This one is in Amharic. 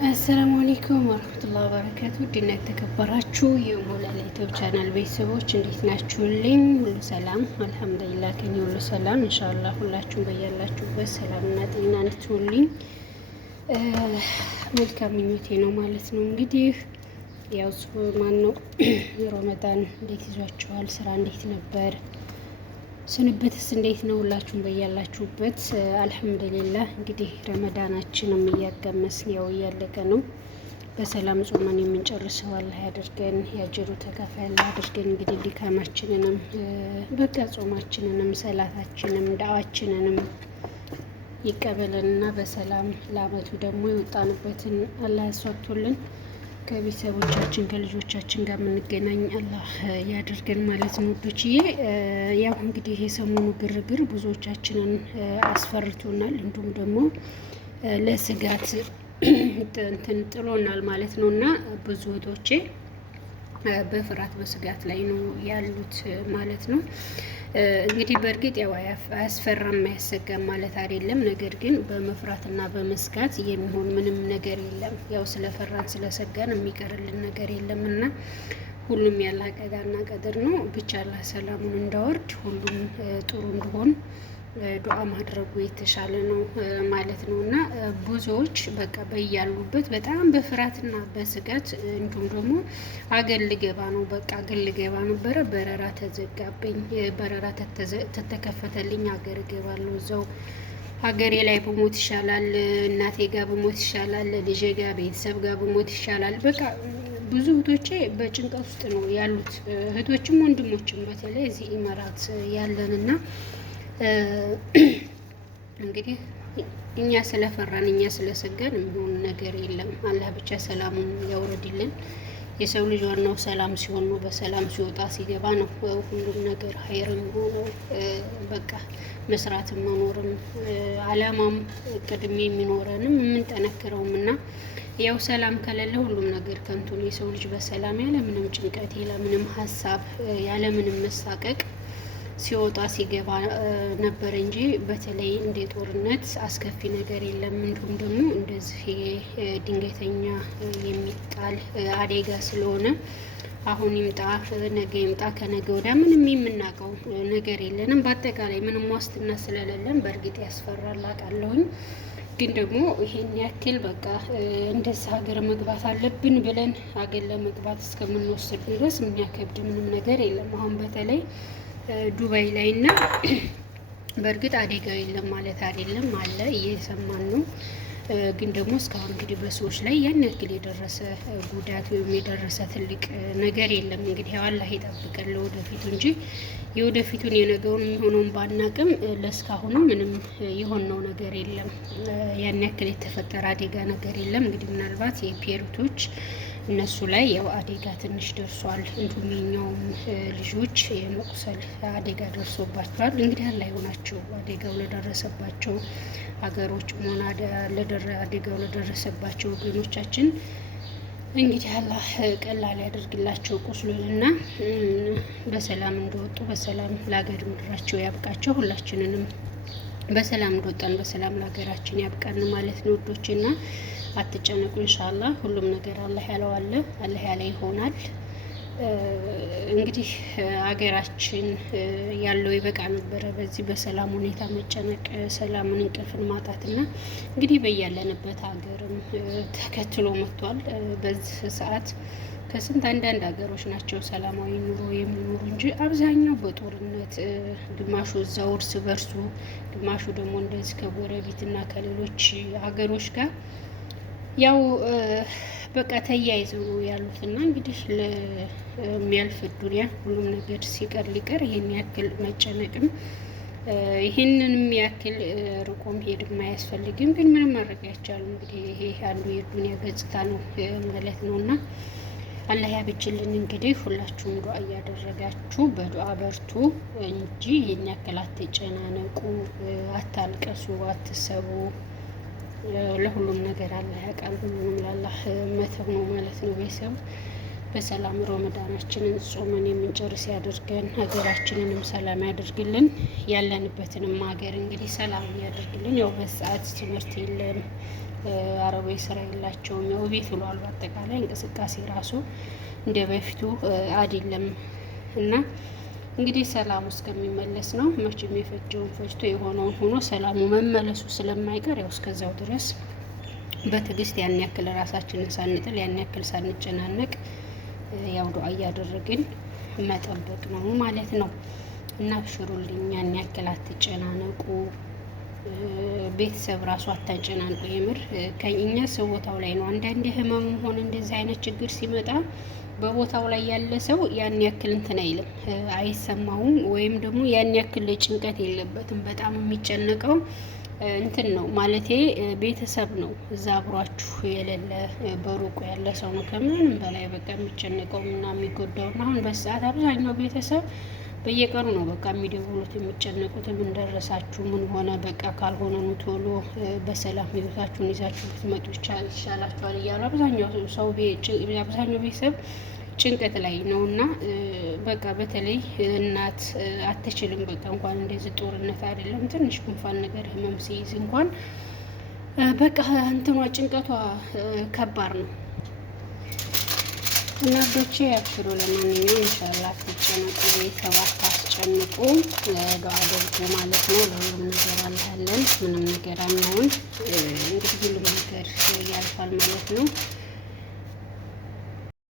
አሰላሙ አለይኩም ወረህመቱላሂ ወበረካቱ። ድና የተከበራችሁ የሞላላ ዩቲዩብ ቻናል ቤተሰቦች እንዴት ናችሁልኝ? ሁሉ ሰላም አልሐምዱሊላህ፣ ከኔ ሁሉ ሰላም። ኢንሻአላህ ሁላችሁም በያላችሁበት ሰላምና ጤና እንድትሆኑልኝ መልካም ምኞቴ ነው ማለት ነው። እንግዲህ ያው ማን ነው ረመዳን እንዴት ይዟችኋል? ስራ እንዴት ነበር? ስንብትስ እንዴት ነው? ሁላችሁም በያላችሁበት አልሐምዱሊላህ። እንግዲህ ረመዳናችንም እያጋመስን ያው እያለቀ ነው። በሰላም ጾመን የምንጨርሰው አላህ ያድርገን፣ ያጀሩ ተካፋይ አላህ ያድርገን። እንግዲህ ድካማችንንም በቃ ጾማችንንም ሰላታችንም ዳዋችንንም ይቀበለንና በሰላም ለአመቱ ደግሞ የወጣንበትን አላህ ያስዋጥቶልን ከቤተሰቦቻችን ከልጆቻችን ጋር የምንገናኝ አላህ ያደርገን ማለት ነው ውዶችዬ። ያው እንግዲህ የሰሞኑ ግርግር ብዙዎቻችንን አስፈርቶናል፣ እንዲሁም ደግሞ ለስጋት እንትን ጥሎናል ማለት ነው። እና ብዙ እህቶቼ በፍርሃት በስጋት ላይ ነው ያሉት ማለት ነው። እንግዲህ በእርግጥ ያው አያስፈራም አያሰጋም ማለት አይደለም። ነገር ግን በመፍራትና በመስጋት የሚሆን ምንም ነገር የለም። ያው ስለፈራን ስለሰጋን የሚቀርልን ነገር የለም እና ሁሉም ያለ ቀዳና ቀድር ነው። ብቻ አላህ ሰላሙን እንዳወርድ ሁሉም ጥሩ እንዲሆን ዱዓ ማድረጉ የተሻለ ነው ማለት ነው። እና ብዙዎች በቃ በያሉበት በጣም በፍርሃትና በስጋት እንዲሁም ደግሞ አገር ልገባ ነው፣ በቃ አገር ልገባ ነበረ፣ በረራ ተዘጋብኝ፣ በረራ ተተከፈተልኝ፣ አገር እገባለሁ፣ እዛው ሀገሬ ላይ በሞት ይሻላል፣ እናቴ ጋር በሞት ይሻላል፣ ልጄ ጋር ቤተሰብ ጋር በሞት ይሻላል። በቃ ብዙ እህቶቼ በጭንቀት ውስጥ ነው ያሉት፣ እህቶችም ወንድሞችም፣ በተለይ እዚህ ኢማራት ያለንና እንግዲህ እኛ ስለፈራን እኛ ስለሰጋን የሚሆን ነገር የለም። አላህ ብቻ ሰላሙን ያውረድልን። የሰው ልጅ ዋናው ሰላም ሲሆን ነው፣ በሰላም ሲወጣ ሲገባ ነው ሁሉም ነገር ሀይርም ሆኖ በቃ መስራትም መኖርም አላማም ቅድሜ የሚኖረንም የምንጠነክረውም እና ያው ሰላም ከሌለ ሁሉም ነገር ከንቱ ነው። የሰው ልጅ በሰላም ያለምንም ጭንቀት ያለምንም ሀሳብ ያለምንም መሳቀቅ ሲወጣ ሲገባ ነበር እንጂ በተለይ እንደ ጦርነት አስከፊ ነገር የለም። እንዲሁም ደግሞ እንደዚህ ድንገተኛ የሚጣል አደጋ ስለሆነ አሁን ይምጣ ነገ ይምጣ ከነገ ወዲያ ምንም የምናውቀው ነገር የለንም። በአጠቃላይ ምንም ዋስትና ስለሌለን በእርግጥ ያስፈራል አውቃለሁኝ። ግን ደግሞ ይሄን ያክል በቃ እንደዚህ ሀገር መግባት አለብን ብለን ሀገር ለመግባት እስከምንወስድ ድረስ የሚያከብድ ምንም ነገር የለም። አሁን በተለይ ዱባይ ላይ እና በእርግጥ አደጋ የለም ማለት አይደለም፣ አለ እየሰማን ነው። ግን ደግሞ እስካሁን እንግዲህ በሰዎች ላይ ያን ያክል የደረሰ ጉዳት ወይም የደረሰ ትልቅ ነገር የለም። እንግዲህ አላህ ይጠብቀን ለወደፊቱ እንጂ የወደፊቱን የነገውን የሚሆነውን ባናቅም ለእስካሁንም ምንም የሆነው ነገር የለም። ያን ያክል የተፈጠረ አደጋ ነገር የለም። እንግዲህ ምናልባት የፔሩቶች እነሱ ላይ ያው አደጋ ትንሽ ደርሷል። እንዲሁም የኛውም ልጆች የመቁሰል አደጋ ደርሶባቸዋል። እንግዲህ አላህ ይሆናቸው አደጋው ለደረሰባቸው ሀገሮች ሆነ አደጋው ለደረሰባቸው ወገኖቻችን እንግዲህ አላህ ቀላል ያደርግላቸው ቁስሉንና በሰላም እንደወጡ በሰላም ለሀገር ምድራቸው ያብቃቸው። ሁላችንንም በሰላም እንደወጣን በሰላም ለሀገራችን ያብቃን ማለት ነው ውዶችና አትጨነቁ። ኢንሻአላህ ሁሉም ነገር አላህ ያለው አለ፣ አላህ ያለ ይሆናል። እንግዲህ ሀገራችን ያለው ይበቃ ነበረ በዚህ በሰላም ሁኔታ መጨነቅ፣ ሰላምን እንቅልፍን ማጣትና እንግዲህ በያለንበት ሀገርም ተከትሎ መጥቷል። በዚህ ሰዓት ከስንት አንዳንድ ሀገሮች ናቸው ሰላማዊ ኑሮ የሚኖሩ እንጂ አብዛኛው በጦርነት ግማሹ እዛው እርስ በርሱ፣ ግማሹ ደግሞ እንደዚህ ከጎረቤትና ከሌሎች ሀገሮች ጋር ያው በቃ ተያይዘው ያሉትና እንግዲህ ለሚያልፍ ዱንያ ሁሉም ነገር ሲቀር ሊቀር ይሄን ያክል መጨነቅም ይሄንንም ያክል ርቆ መሄድም አያስፈልግም። ግን ምንም ማድረግ አይቻልም። እንግዲህ ይሄ አንዱ የዱንያ ገጽታ ነው ማለት ነውና አላህ ያብጅልን። እንግዲህ ሁላችሁም ዱዓ እያደረጋችሁ በዱዓ በርቱ እንጂ ይሄን ያክል አትጨናነቁ፣ አታልቀሱ፣ አትሰቡ። ለሁሉም ነገር አላህ ያውቃል። ሁሉንም ለአላህ መተው ነው ማለት ነው። ቤተሰብ በሰላም ረመዳናችንን ጾመን የምንጨርስ ያድርገን፣ ሀገራችንንም ሰላም ያደርግልን፣ ያለንበትንም ሀገር እንግዲህ ሰላም ያደርግልን። ያው በሰዓት ትምህርት የለም አረቦች ስራ የላቸውም። ያው ቤት ውለዋል። በአጠቃላይ እንቅስቃሴ ራሱ እንደ በፊቱ አይደለም እና እንግዲህ ሰላሙ እስከሚመለስ ነው። መቼም የፈጀውን ፈጅቶ የሆነውን ሆኖ ሰላሙ መመለሱ ስለማይቀር ያው እስከዛው ድረስ በትዕግስት ያን ያክል ራሳችንን ሳንጥል ያን ያክል ሳንጨናነቅ ያው ዱዓ እያደረግን መጠበቅ ነው ማለት ነው። እና አብሽሩልኝ፣ ያን ያክል አትጨናነቁ። ቤተሰብ ራሱ አታጨናንቁ። የምር ከእኛ ሰው ቦታው ላይ ነው። አንዳንድ ህመም ሆነ እንደዚህ አይነት ችግር ሲመጣ በቦታው ላይ ያለ ሰው ያን ያክል እንትን አይልም፣ አይሰማውም፣ ወይም ደግሞ ያን ያክል ጭንቀት የለበትም። በጣም የሚጨነቀው እንትን ነው ማለቴ ቤተሰብ ነው። እዛ አብሯችሁ የሌለ በሩቁ ያለ ሰው ነው ከምንም በላይ በቃ የሚጨነቀው እና የሚጎዳው። እና አሁን በሰዓት አብዛኛው ቤተሰብ በየቀኑ ነው በቃ የሚደውሉት የሚጨነቁት፣ ምን ደረሳችሁ፣ ምን ሆነ፣ በቃ ካልሆነ ኑ ቶሎ በሰላም ህይወታችሁን ይዛችሁ ብትመጡ ይሻላችኋል እያሉ አብዛኛው ቤተሰብ ጭንቀት ላይ ነው። እና በቃ በተለይ እናት አትችልም። በቃ እንኳን እንደዚህ ጦርነት አይደለም ትንሽ ጉንፋን ነገር ህመም ሲይዝ እንኳን በቃ እንትኗ ጭንቀቷ ከባድ ነው። እና ዶቼ ያክሉ ለማንኛውም ኢንሻአላህ አትጨነቁ፣ ቤተሰብ አታስጨንቁ፣ ዱዓ አድርጉ ማለት ነው። ለሁሉም ነገር አለ ያለን ምንም ነገር አናውን። እንግዲህ ሁሉም ነገር ያልፋል ማለት ነው።